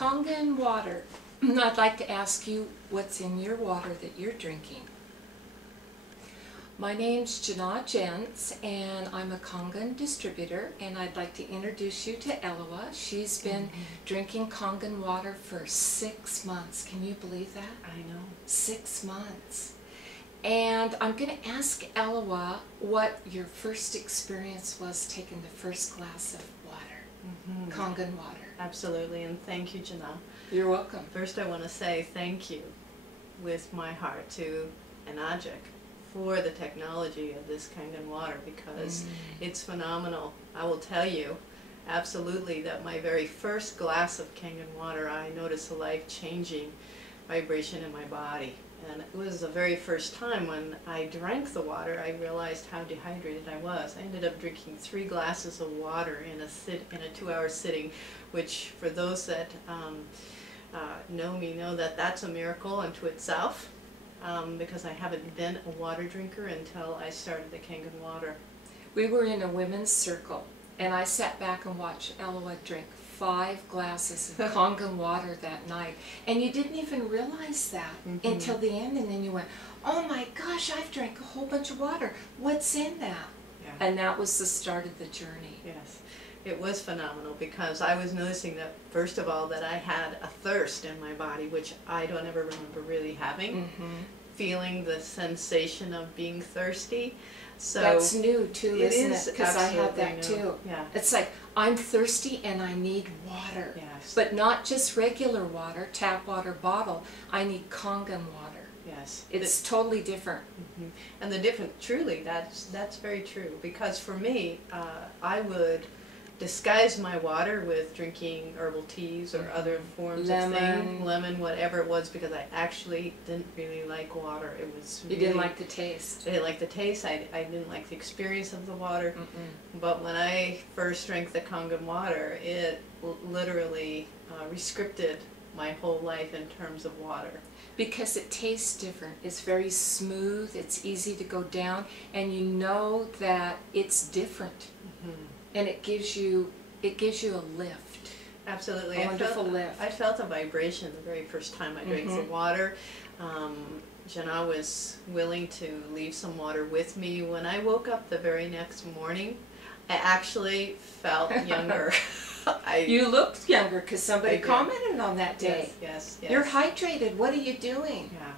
Kangen Water. I'd like to ask you what's in your water that you're drinking. My name's Enought Jens, and I'm a Kangen distributor, and I'd like to introduce you to Eloa. She's been drinking Kangen water for 6 months. Can you believe that? I know. 6 months. And I'm going to ask Eloa what your first experience was taking the first glass of water, Kangen water. Absolutely, and thank you, Janelle. You're welcome. First, I want to say thank you with my heart to Enought for the technology of this Kangen water, because it's phenomenal. I will tell you absolutely that my very first glass of Kangen water, I noticed a life-changing vibration in my body. And it was the very first time when I drank the water, I realized how dehydrated I was. I ended up drinking 3 glasses of water in a 2-hour sitting, which for those that know me know that that's a miracle unto itself, because I haven't been a water drinker until I started the Kangen water. We were in a women's circle, and I sat back and watched Eloa drink 5 glasses of Kangen water that night, and you didn't even realize that until the end, and then you went, oh my gosh, I've drank a whole bunch of water. What's in that? Yeah. And that was the start of the journey. Yes. It was phenomenal, because I was noticing that, first of all, that I had a thirst in my body, which I don't ever remember really having, feeling the sensation of being thirsty. So that's new too, isn't it? Because I have that new. too. Yeah. It's like, I'm thirsty and I need water. Yes. But not just regular water, tap water bottle. I need Kangen water. Yes. It's totally different. And the different, truly, that's very true. Because for me, I would disguise my water with drinking herbal teas or other forms of things, lemon, whatever it was, because I actually didn't really like water. It was really, you didn't like the taste. I didn't like the taste. I didn't like the experience of the water. But when I first drank the Kangen water, it literally restricted my whole life in terms of water. Because it tastes different. It's very smooth. It's easy to go down, and you know that it's different. And it gives you a lift. Absolutely. A wonderful lift. I felt a vibration the very first time I drank the water. Jenna was willing to leave some water with me. When I woke up the very next morning, I actually felt younger. You looked younger because somebody commented on that day. Yes. You're hydrated. What are you doing? Yeah.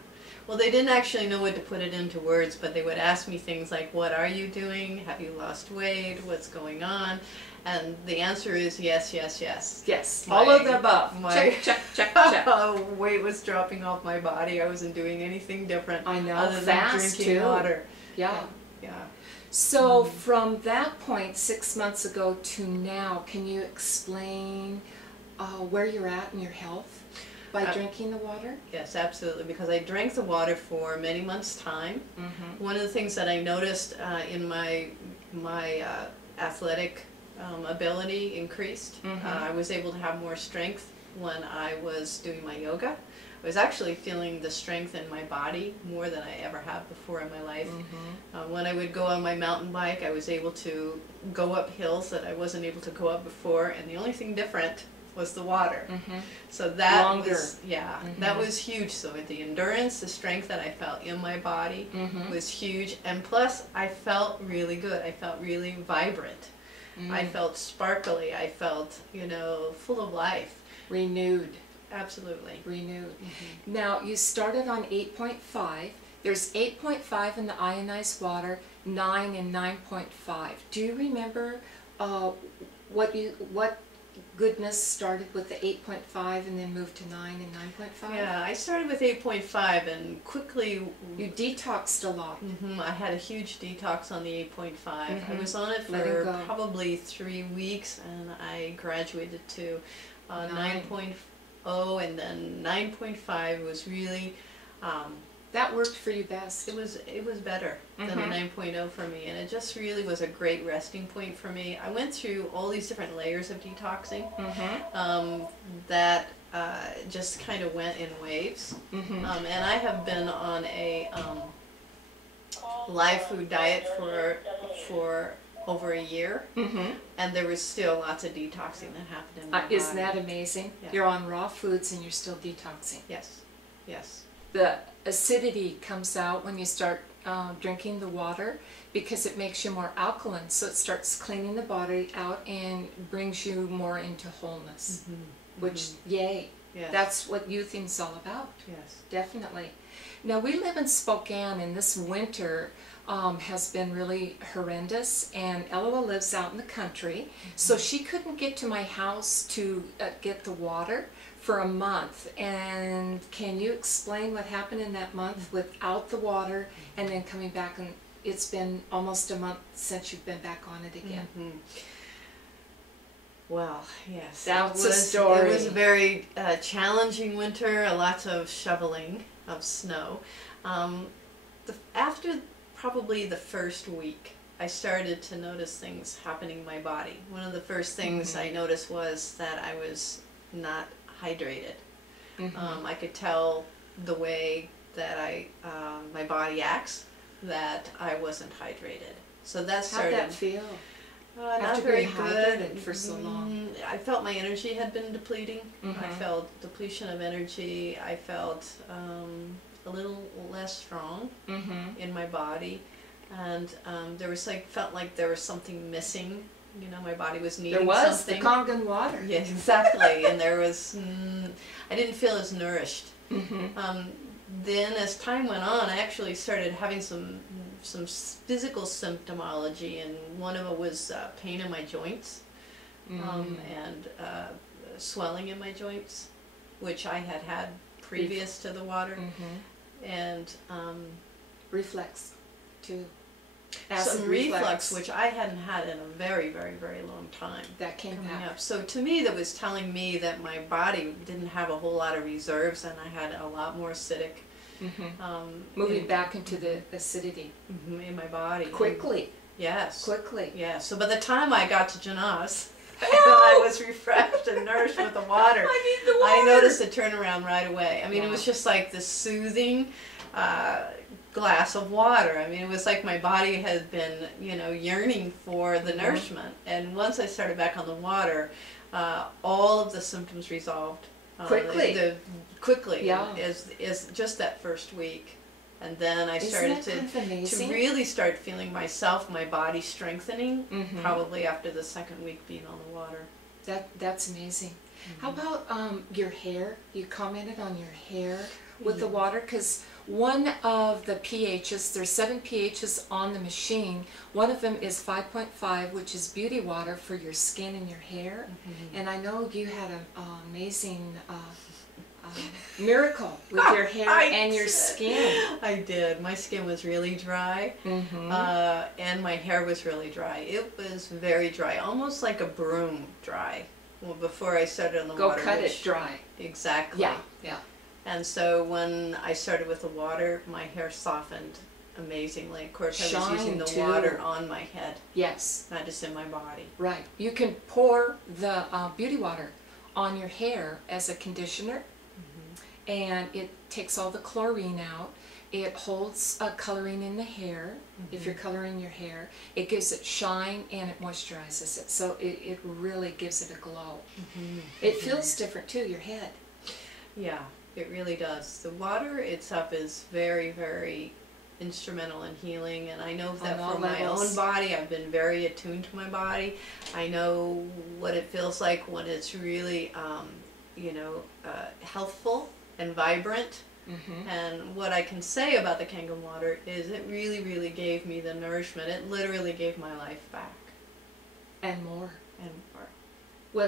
Well, they didn't actually know what to put it into words, but they would ask me things like, what are you doing? Have you lost weight? What's going on? And the answer is yes, yes, yes. Yes, all of the above. Check. Weight was dropping off my body. I wasn't doing anything different. I know, other fast than drinking too. water. Yeah. So from that point, 6 months ago to now, can you explain where you're at in your health? By drinking the water? Yes, absolutely, because I drank the water for many months' time. One of the things that I noticed in my athletic ability increased. I was able to have more strength when I was doing my yoga. I was actually feeling the strength in my body more than I ever have before in my life. When I would go on my mountain bike, I was able to go up hills that I wasn't able to go up before, and the only thing different was the water. So that was, that was huge. So the endurance, the strength that I felt in my body was huge, and plus I felt really good. I felt really vibrant. I felt sparkly. I felt, full of life. Renewed. Absolutely. Renewed. Now, you started on 8.5. There's 8.5 in the ionized water, 9 and 9.5. Do you remember what goodness started with the 8.5 and then moved to 9 and 9.5? Yeah, I started with 8.5 and quickly... You detoxed a lot. I had a huge detox on the 8.5. I was on it for probably 3 weeks, and I graduated to 9.0, and then 9.5 was really... that worked for you best. It was better than a 9.0 for me, and it just really was a great resting point for me. I went through all these different layers of detoxing that just kind of went in waves. And I have been on a live food diet for over a year, and there was still lots of detoxing that happened in my body. Isn't that amazing? Yeah. You're on raw foods and you're still detoxing. Yes, yes. The acidity comes out when you start drinking the water because it makes you more alkaline, so it starts cleaning the body out and brings you more into wholeness, which, yay, Yes. that's what youthing's all about. Yes. Definitely. Now, we live in Spokane, and this winter has been really horrendous, and Ella lives out in the country, so she couldn't get to my house to get the water for a month. And can you explain what happened in that month without the water and then coming back? And it's been almost a month since you've been back on it again. Well, yes. That's a story. It was a very challenging winter, lots of shoveling of snow. After probably the first week, I started to notice things happening in my body. One of the first things I noticed was that I was not hydrated. I could tell the way that my body acts that I wasn't hydrated. So that started. How'd that feel? Not After very being good hydrated for so long. I felt my energy had been depleting. I felt depletion of energy. I felt a little less strong in my body, and felt like there was something missing. You know, my body was needing something. The Kangen Water. Yes, exactly. And there was, I didn't feel as nourished. Then as time went on, I actually started having some physical symptomology, and one of it was pain in my joints and swelling in my joints, which I had previous to the water, and reflex too. Some reflux, which I hadn't had in a very, very, very long time. That came back up. So to me, that was telling me that my body didn't have a whole lot of reserves, and I had a lot more acidic. Moving back into the acidity in my body. Quickly. Yes. Quickly. Yeah. So by the time I got to Janaz, I was refreshed and nourished with the water. I need the water. I noticed a turnaround right away. I mean, it was just like this soothing glass of water. I mean, it was like my body had been, yearning for the nourishment. And once I started back on the water, all of the symptoms resolved. Quickly. Quickly. Yeah. Is just that first week. And then I started to really start feeling my body strengthening, probably after the second week being on the water. That's amazing. How about your hair? You commented on your hair with the water, because one of the pHs, there's 7 pHs on the machine. One of them is 5.5, which is beauty water for your skin and your hair. And I know you had an amazing miracle with your hair and your skin. I did. My skin was really dry, and my hair was really dry. It was very dry, almost like a broom dry. Well, before I started on the water. Go cut it dry. Exactly. Yeah, yeah. And so when I started with the water, my hair softened amazingly. Of course, I was using the water on my head. Yes. Not just in my body. Right. You can pour the beauty water on your hair as a conditioner, and it takes all the chlorine out. It holds coloring in the hair, if you're coloring your hair. It gives it shine and it moisturizes it. So it really gives it a glow. It feels different too, your head. Yeah, it really does. The water itself is very, very instrumental in healing, and I know that for my own body, I've been very attuned to my body. I know what it feels like when it's really, healthful and vibrant. And what I can say about the Kangen water is it really, really gave me the nourishment. It literally gave my life back. And more. And more. Well,